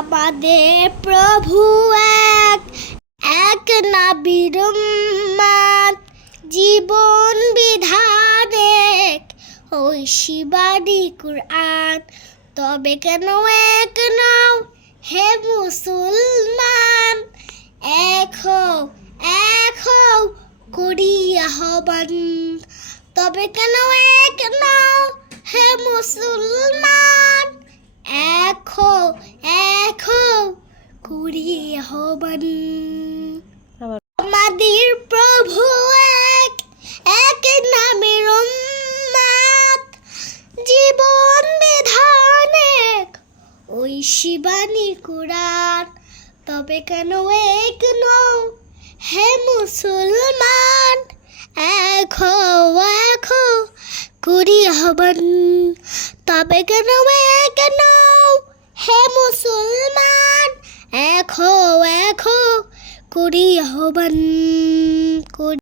আমাদের প্রভু এক, এক নবীর উম্মত, জীবন বিধান এক, ঐশীবাদী কুরআন। তবে কেন এক নও হে মুসলমান, এক হও করি আহ্বান। তবে কেন এক নও হে মুসলমান, এক হও করি আহ্বান। আমাদের প্রভু এক, এক নামের উম্মত, জীবন বিধান এক, ঐশীবাণী কুরআন। তবে কেন এক নও হে মুসলমান, এক হও করি আহ্বান। তবে কেন এক নও হে মুসলমান, এক হও করি আহ্বান।